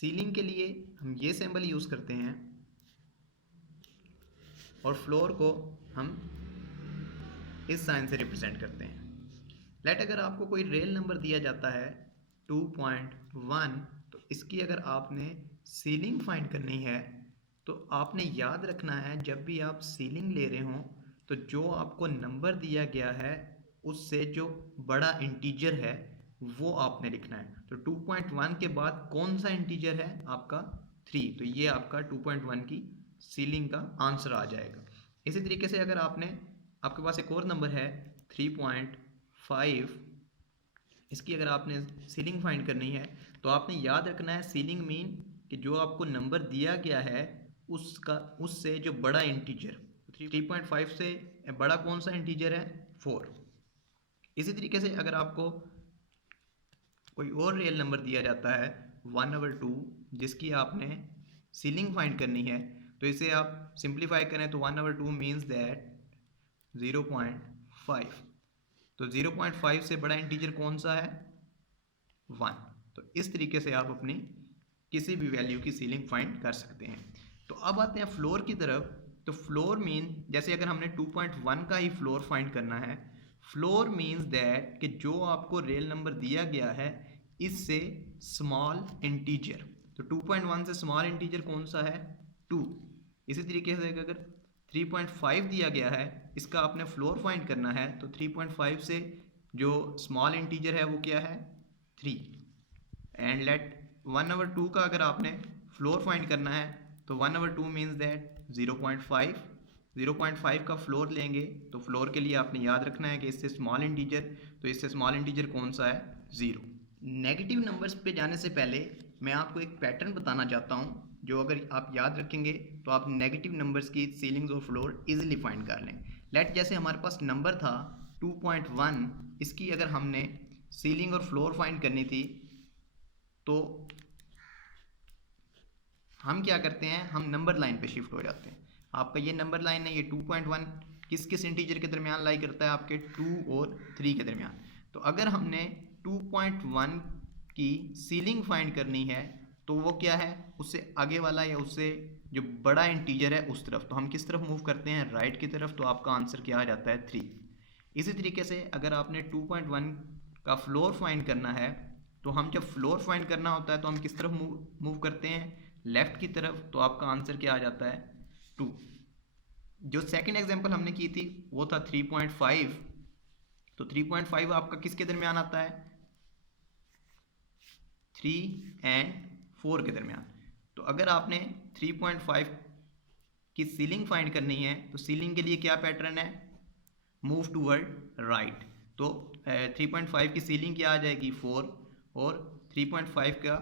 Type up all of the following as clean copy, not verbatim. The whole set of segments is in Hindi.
सीलिंग के लिए हम ये सिंबल यूज़ करते हैं और फ्लोर को हम इस साइन से रिप्रेजेंट करते हैं। लेट अगर आपको कोई रियल नंबर दिया जाता है 2.1, तो इसकी अगर आपने सीलिंग फाइंड करनी है तो आपने याद रखना है जब भी आप सीलिंग ले रहे हों तो जो आपको नंबर दिया गया है उससे जो बड़ा इंटीजर है वो आपने लिखना है। तो 2.1 के बाद कौन सा इंटीजर है आपका 3, तो ये आपका 2.1 की सीलिंग का आंसर आ जाएगा। इसी तरीके से अगर आपके पास एक और नंबर है 3.5, इसकी अगर आपने सीलिंग फाइंड करनी है तो आपने याद रखना है सीलिंग मीन कि जो आपको नंबर दिया गया है उससे जो बड़ा इंटीजर, 3.5 से बड़ा कौन सा इंटीजर है 4। इसी तरीके से अगर आपको कोई और रियल नंबर दिया जाता है 1/2 जिसकी आपने सीलिंग फाइंड करनी है तो इसे आप सिंप्लीफाई करें तो 1/2 मीन्स दैट 0.5। तो 0.5 से बड़ा इंटीजर कौन सा है 1। तो इस तरीके से आप अपनी किसी भी वैल्यू की सीलिंग फाइंड कर सकते हैं। तो अब आते हैं फ्लोर की तरफ। तो फ्लोर मीन जैसे अगर हमने 2.1 का ही फ्लोर फाइंड करना है, फ्लोर मीन्स दैट कि जो आपको रियल नंबर दिया गया है इससे स्मॉल इंटीजर। तो 2.1 से स्मॉल इंटीजर कौन सा है 2। इसी तरीके से अगर 3.5 दिया गया है इसका आपने फ्लोर फाइंड करना है तो 3.5 से जो स्मॉल इंटीजर है वो क्या है 3। एंड लेट 1/2 का अगर आपने फ्लोर फाइंड करना है तो 1/2 मीन्स दैट 0.5 का फ्लोर लेंगे। तो फ्लोर के लिए आपने याद रखना है कि इससे स्मॉल इंटीजर, तो इससे स्मॉल इंटीजर कौन सा है 0। नेगेटिव नंबर्स पे जाने से पहले मैं आपको एक पैटर्न बताना चाहता हूँ जो अगर आप याद रखेंगे तो आप नेगेटिव नंबर्स की सीलिंग्स और फ्लोर इजीली फाइंड कर लें। लेट जैसे हमारे पास नंबर था 2.1, इसकी अगर हमने सीलिंग और फ्लोर फाइंड करनी थी तो हम क्या करते हैं, हम नंबर लाइन पे शिफ्ट हो जाते हैं। आपका ये नंबर लाइन है, ये 2.1 किस किस इंटीजर के दरमियान लाई करता है आपके 2 और 3 के दरमियान। तो अगर हमने 2.1 की सीलिंग फाइंड करनी है तो वो क्या है, उससे आगे वाला या उससे जो बड़ा इंटीजर है उस तरफ। तो हम किस तरफ मूव करते हैं, राइट की तरफ। तो आपका आंसर क्या आ जाता है 3। इसी तरीके से अगर आपने 2.1 का फ्लोर फाइंड करना है तो हम जब फ्लोर फाइंड करना होता है तो हम किस तरफ मूव करते हैं, लेफ्ट की तरफ। तो आपका आंसर क्या आ जाता है 2। जो सेकंड एग्जांपल हमने की थी वो था 3.5। तो 3.5 आपका किसके दरमियान आता है 3 एंड 4 के दरमियान। तो अगर आपने 3.5 की सीलिंग फाइंड करनी है तो सीलिंग के लिए क्या पैटर्न है, मूव टूवर्ड राइट। तो 3.5 की सीलिंग क्या आ जाएगी 4 और 3.5 का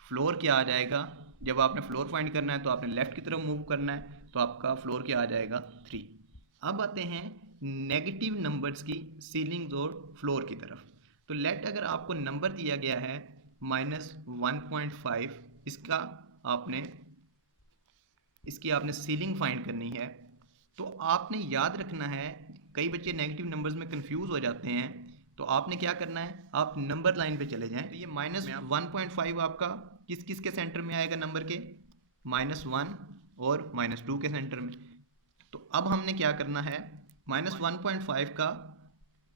फ्लोर क्या आ जाएगा। जब आपने फ्लोर फाइंड करना है तो आपने लेफ्ट की तरफ मूव करना है तो आपका फ्लोर क्या आ जाएगा 3। अब आते हैं नेगेटिव नंबर्स की सीलिंग्स और फ्लोर की तरफ। तो लेट अगर आपको नंबर दिया गया है -1.5, इसकी आपने सीलिंग फाइंड करनी है तो आपने याद रखना है, कई बच्चे नेगेटिव नंबर्स में कंफ्यूज हो जाते हैं। तो आपने क्या करना है, आप नंबर लाइन पे चले जाएं। तो ये -1.5 आपका किस किस के सेंटर में आएगा, नंबर के -1 और -2 के सेंटर में। तो अब हमने क्या करना है, -1.5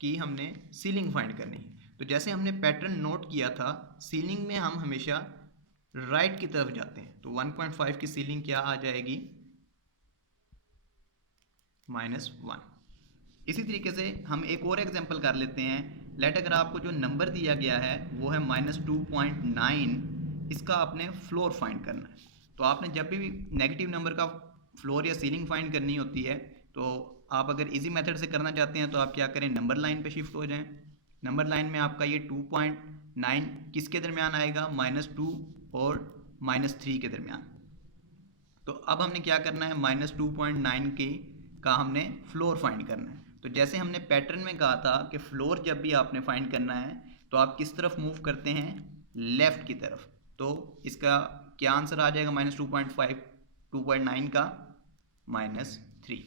की हमने सीलिंग फाइंड करनी है। तो जैसे हमने पैटर्न नोट किया था, सीलिंग में हम हमेशा राइट की तरफ जाते हैं। तो 1.5 की सीलिंग क्या आ जाएगी -1। इसी तरीके से हम एक और एग्जांपल कर लेते हैं। लेट अगर आपको जो नंबर दिया गया है वो है -2.9, इसका आपने फ्लोर फाइंड करना है। तो आपने जब भी नेगेटिव नंबर का फ्लोर या सीलिंग फाइंड करनी होती है तो आप अगर इजी मेथड से करना चाहते हैं तो आप क्या करें, नंबर लाइन पे शिफ्ट हो जाएं। नंबर लाइन में आपका ये 2.9 किसके दरमियान आएगा, -2 और -3 के दरमियान। तो अब हमने क्या करना है, -2.9 का हमने फ्लोर फाइंड करना है। तो जैसे हमने पैटर्न में कहा था कि फ्लोर जब भी आपने फाइंड करना है तो आप किस तरफ मूव करते हैं, लेफ्ट की तरफ। तो इसका क्या आंसर आ जाएगा, -2.5 2.9 का -3।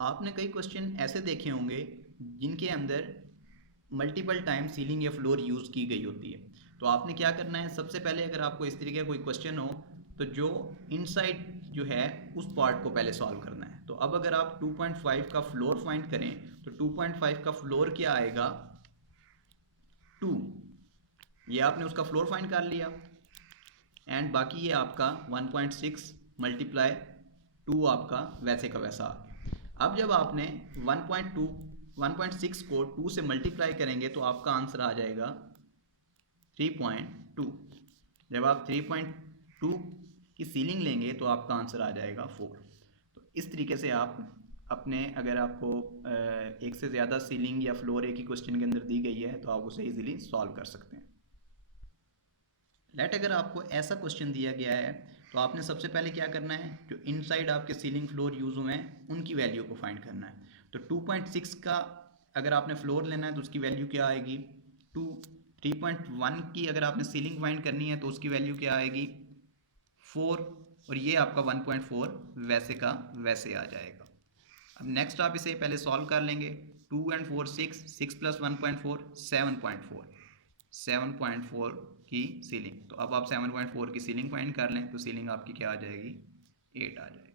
आपने कई क्वेश्चन ऐसे देखे होंगे जिनके अंदर मल्टीपल टाइम सीलिंग या फ्लोर यूज़ की गई होती है। तो आपने क्या करना है, सबसे पहले अगर आपको इस तरीके का कोई क्वेश्चन हो तो जो इनसाइड जो है उस पार्ट को पहले सॉल्व करना है। तो अब अगर आप 2.5 का फ्लोर फाइंड करें तो 2.5 का फ्लोर क्या आएगा, 2। ये आपने उसका फ्लोर फाइंड कर लिया एंड बाकी ये आपका 1.6 मल्टीप्लाई 2 आपका वैसे का वैसा आ गया। अब जब आपने 1.6 को 2 से मल्टीप्लाई करेंगे तो आपका आंसर आ जाएगा 3.2। जब आप 3.2 की सीलिंग लेंगे तो आपका आंसर आ जाएगा 4। तो इस तरीके से आप अपने, अगर आपको एक से ज़्यादा सीलिंग या फ्लोर एक ही क्वेश्चन के अंदर दी गई है तो आप उसे इजीली सॉल्व कर सकते हैं। लेट अगर आपको ऐसा क्वेश्चन दिया गया है तो आपने सबसे पहले क्या करना है, जो इनसाइड आपके सीलिंग फ्लोर यूज़ हुए हैं उनकी वैल्यू को फाइंड करना है। तो 2.6 का अगर आपने फ्लोर लेना है तो उसकी वैल्यू क्या आएगी 2। 3.1 की अगर आपने सीलिंग फाइंड करनी है तो उसकी वैल्यू क्या आएगी 4, और ये आपका 1.4 वैसे का वैसे आ जाएगा। अब नेक्स्ट आप इसे पहले सॉल्व कर लेंगे। 2 and 4 6 प्लस 1.4 7.4 की सीलिंग। तो अब आप 7.4 की सीलिंग फाइंड कर लें तो सीलिंग आपकी क्या आ जाएगी 8 आ जाएगी।